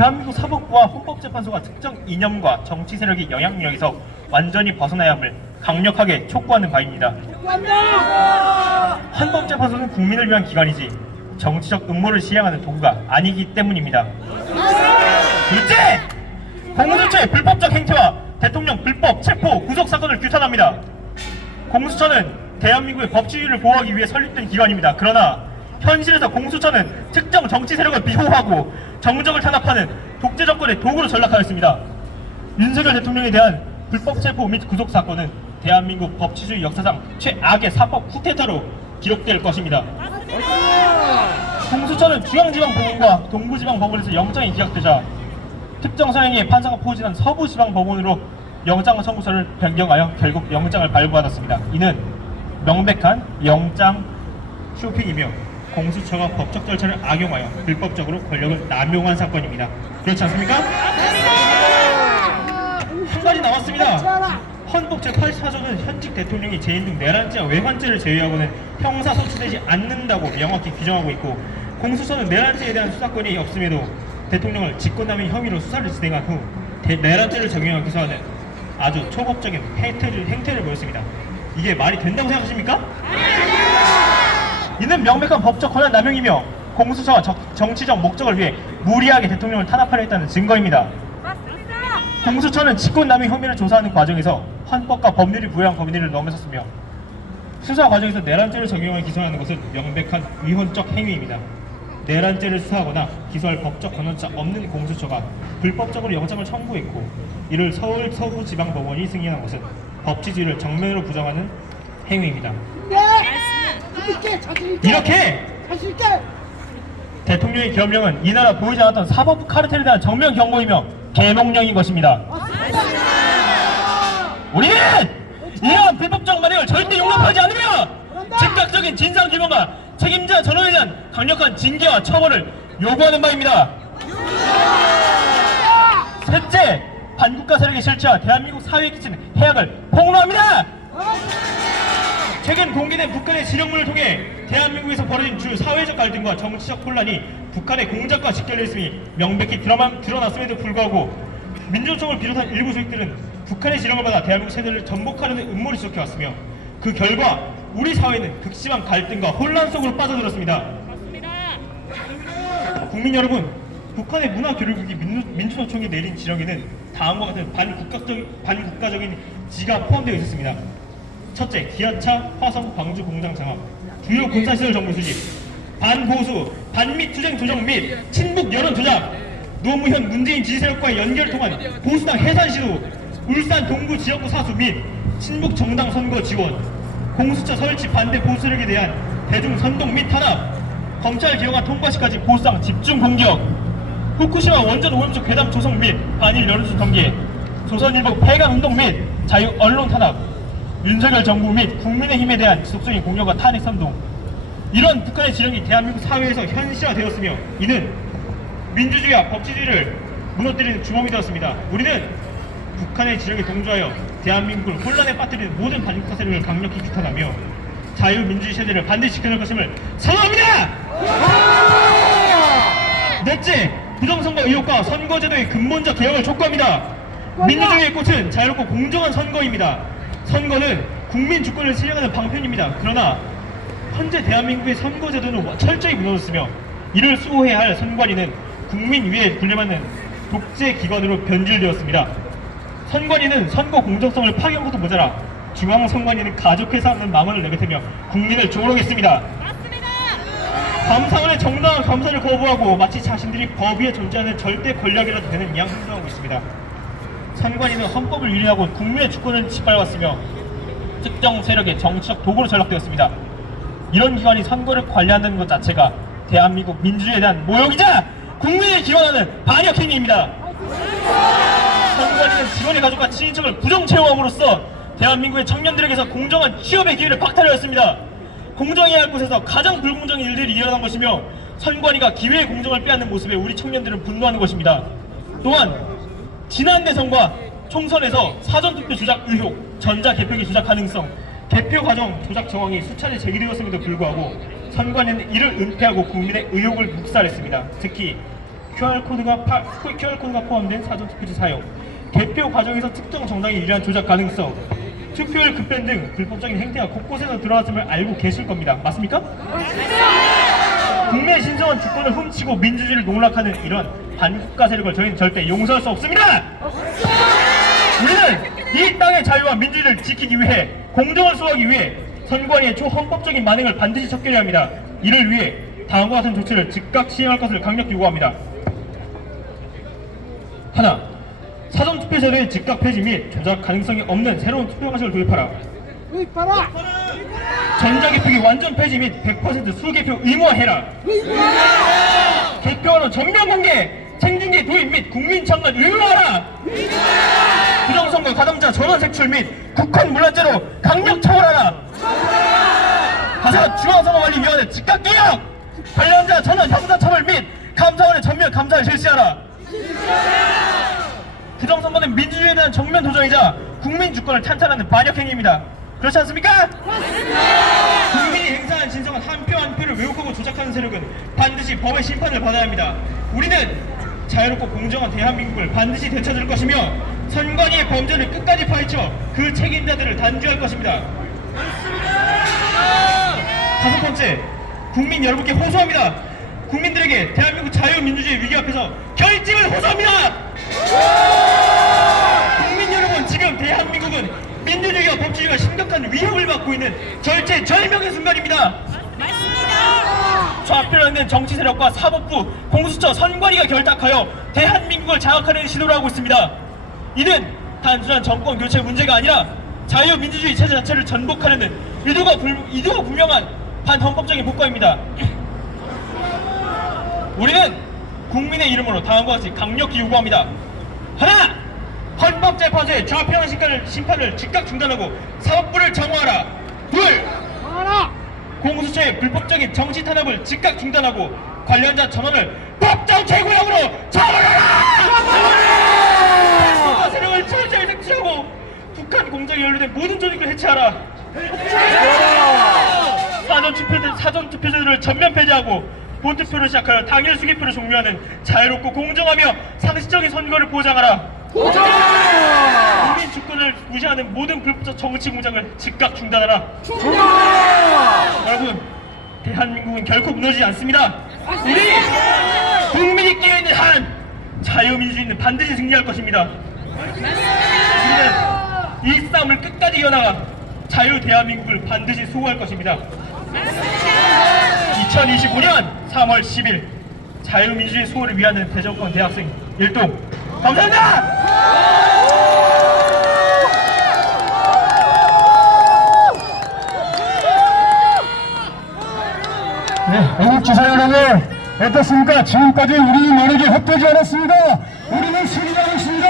대한민국 사법부와 헌법재판소가 특정 이념과 정치 세력의 영향력에서 완전히 벗어나야 함을 강력하게 촉구하는 바입니다. 헌법재판소는 국민을 위한 기관이지 정치적 음모를 시행하는 도구가 아니기 때문입니다. 둘째! 공수처의 불법적 행태와 대통령 불법 체포, 구속 사건을 규탄합니다. 공수처는 대한민국의 법치주의를 보호하기 위해 설립된 기관입니다. 그러나 현실에서 공수처는 특정 정치 세력을 비호하고 정적을 탄압하는 독재 정권의 도구로 전락하였습니다. 윤석열 대통령에 대한 불법 체포 및 구속 사건은 대한민국 법치주의 역사상 최악의 사법 쿠데타로 기록될 것입니다. 공수처는 중앙지방법원과 동부지방법원에서 영장이 기각되자 특정 성향의 판사가 포진한 서부지방법원으로 영장 청구서를 변경하여 결국 영장을 발부받았습니다. 이는 명백한 영장 쇼핑이며 공수처가 법적 절차를 악용하여 불법적으로 권력을 남용한 사건입니다. 그렇지 않습니까? 한 가지 남았습니다. 헌법 제84조는 현직 대통령이 재임 등 내란죄와 외환죄를 제외하고는 형사소추되지 않는다고 명확히 규정하고 있고, 공수처는 내란죄에 대한 수사권이 없음에도 대통령을 직권남용 혐의로 수사를 진행한 후 내란죄를 적용하여 기소하는 아주 초법적인 행태를 보였습니다. 이게 말이 된다고 생각하십니까? 이는 명백한 법적 권한 남용이며 공수처가 정치적 목적을 위해 무리하게 대통령을 탄압하려 했다는 증거입니다. 맞습니다. 공수처는 직권남용 혐의를 조사하는 과정에서 헌법과 법률이 부여한 범위를 넘어섰으며 수사 과정에서 내란죄를 적용하여 기소하는 것은 명백한 위헌적 행위입니다. 내란죄를 수사하거나 기소할 법적 권한자 없는 공수처가 불법적으로 영장을 청구했고 이를 서울 서부지방법원이 승인한 것은 법치주의를 정면으로 부정하는 행위입니다. 이렇게 대통령의 계엄령은 이 나라 보이지 않았던 사법부 카르텔에 대한 정면 경고이며 계몽령인 것입니다. 우리는 이러한 불법적 만행을 절대 용납하지 않으며 즉각적인 진상규명과 책임자 전원에 대한 강력한 징계와 처벌을 요구하는 바입니다. 셋째, 반국가 세력의 실체와 대한민국 사회에 끼치는 해악을 폭로합니다. 최근 공개된 북한의 지령문을 통해 대한민국에서 벌어진 주 사회적 갈등과 정치적 혼란이 북한의 공작과 직결되었음이 명백히 드러났음에도 불구하고 민주노총을 비롯한 일부 조직들은 북한의 지령을 받아 대한민국 세대를 전복하려는 음모를 지속해왔으며 그 결과 우리 사회는 극심한 갈등과 혼란 속으로 빠져들었습니다. 국민 여러분, 북한의 문화교류국이 민주노총이 내린 지령에는 다음과 같은 반국가적인 지가 포함되어 있었습니다. 첫째, 기아차, 화성, 광주 공장 장악, 주요 군사시설 정보 수집, 반보수, 반미 투쟁 조정 및 친북 여론 조작, 노무현 문재인 지지세력과의 연결 통한 보수당 해산 시도, 울산 동부 지역구 사수 및 친북 정당 선거 지원, 공수처 설치 반대 보수력에 대한 대중 선동 및 탄압, 검찰 개혁안 통과 시까지 보수당 집중 공격, 후쿠시마 원전 오염수 괴담 조성 및 반일 여론조 통계, 조선일보 폐간 운동 및 자유 언론 탄압, 윤석열 정부 및 국민의힘에 대한 지속적인 공격과 탄핵 선동, 이런 북한의 지령이 대한민국 사회에서 현실화되었으며 이는 민주주의와 법치주의를 무너뜨리는 주범이 되었습니다. 우리는 북한의 지령에 동조하여 대한민국을 혼란에 빠뜨리는 모든 반국가 세력을 강력히 규탄하며 자유민주주의 체제를 반드시 지켜낼 것임을 선언합니다! 넷째, 부정선거 의혹과 선거제도의 근본적 개혁을 촉구합니다. 민주주의의 꽃은 자유롭고 공정한 선거입니다. 선거는 국민 주권을 실행하는 방편입니다. 그러나 현재 대한민국의 선거제도는 철저히 무너졌으며 이를 수호해야 할 선관위는 국민 위에 군림하는 독재 기관으로 변질되었습니다. 선관위는 선거 공정성을 파괴한 것도 모자라 중앙선관위는 가족회사 없는 망언을 내뱉으며 국민을 조롱했습니다. 맞습니다. 감사원의 정당한 감사를 거부하고 마치 자신들이 법 위에 존재하는 절대 권력이라도 되는 양 행동하고 있습니다. 선관위는 헌법을 위배하고 국민의 주권을 짓밟았으며 특정 세력의 정치적 도구로 전락되었습니다. 이런 기관이 선거를 관리한다는 것 자체가 대한민국 민주주의에 대한 모욕이자 국민을 기원하는 반역 행위입니다. 선관위는 직원의 가족과 친인척을 부정 채용함으로써 대한민국의 청년들에게서 공정한 취업의 기회를 박탈하였습니다. 공정해야 할 곳에서 가장 불공정한 일들이 일어난 것이며 선관위가 기회의 공정을 빼앗는 모습에 우리 청년들은 분노하는 것입니다. 또한 지난 대선과 총선에서 사전투표 조작 의혹, 전자개표기 조작 가능성, 개표 과정 조작 정황이 수차례 제기되었음에도 불구하고 선관위는 이를 은폐하고 국민의 의혹을 묵살했습니다. 특히 QR코드가 포함된 사전투표지 사용, 개표 과정에서 특정 정당의 유리한 조작 가능성, 투표율 급변 등 불법적인 행태가 곳곳에서 드러났음을 알고 계실 겁니다. 맞습니까? 국민의 신성한 주권을 훔치고 민주주의를 농락하는 이런 반국가 세력을 저희는 절대 용서할 수 없습니다! 우리는 이 땅의 자유와 민주주의를 지키기 위해, 공정을 수호하기 위해 선관위의 초헌법적인 만행을 반드시 척결해야 합니다. 이를 위해 다음과 같은 조치를 즉각 시행할 것을 강력히 요구합니다. 하나, 사전투표 제도의 즉각 폐지 및 조작 가능성이 없는 새로운 투표 방식을 도입하라. 전자개표기 완전 폐지 및 100% 수개표 의무화해라. 개표번호 전면 공개, 생중계 도입 및 국민 참관 의무화하라. 부정선거 가담자 전원 색출 및 국헌 문란죄로 강력 처벌하라. 가사 중앙선거관리위원회 즉각 개혁, 관련자 전원 형사처벌 및 감사원의 전면 감사를 실시하라. 부정선거는 민주주의에 대한 정면 도전이자 국민 주권을 탄탄하는 반역행위입니다. 그렇지 않습니까? 국민이 행사한 신성한 한 표 한 표를 왜곡하고 조작하는 세력은 반드시 법의 심판을 받아야 합니다. 우리는 자유롭고 공정한 대한민국을 반드시 되찾을 것이며 선관위의 범죄를 끝까지 파헤쳐 그 책임자들을 단죄할 것입니다. 다섯 번째, 국민 여러분께 호소합니다. 국민들에게 대한민국 자유민주주의 위기 앞에서 결집을 호소합니다. 국민 여러분, 지금 대한민국은 민주주의와 법치주의가 심각한 위협을 받고 있는 절체절명의 순간입니다. 맞습니다. 좌편향된 정치 세력과 사법부, 공수처, 선관위가 결탁하여 대한민국을 장악하려는 시도를 하고 있습니다. 이는 단순한 정권 교체 문제가 아니라 자유민주주의 체제 자체를 전복하려는 의도가 분명한 반헌법적인 복과입니다. 우리는 국민의 이름으로 다음과 같이 강력히 요구합니다. 하나! 헌법재판소의 좌편향 심판을 즉각 중단하고 사법부를 정화하라. 둘! 공수처의 불법적인 정치 탄압을 즉각 중단하고 관련자 전원을 법정 최고형으로 처벌하라! 국가 세력을 철저히 색출하고 북한 공작에 연루된 모든 조직을 해체하라. 사전투표제도를 전면 폐지하고 본투표를 시작하여 당일 수개표를 종료하는 자유롭고 공정하며 상식적인 선거를 보장하라. 국민 주권을 무시하는 모든 불법적 정치 공작을 즉각 중단하라. 여러분, 대한민국은 결코 무너지지 않습니다. 우리 국민이 깨어있는 한 자유민주주의는 반드시 승리할 것입니다. 우리는 이 싸움을 끝까지 이어나가 자유 대한민국을 반드시 수호할 것입니다. 2025년 3월 10일 자유민주주의 수호를 위하는 대전권 대학생 일동, 감사합니다! 네, 애국 기사 여러분, 어떻습니까? 지금까지 우리 노력이 헛되지 않았습니다. 우리는 승리하고 있습니다.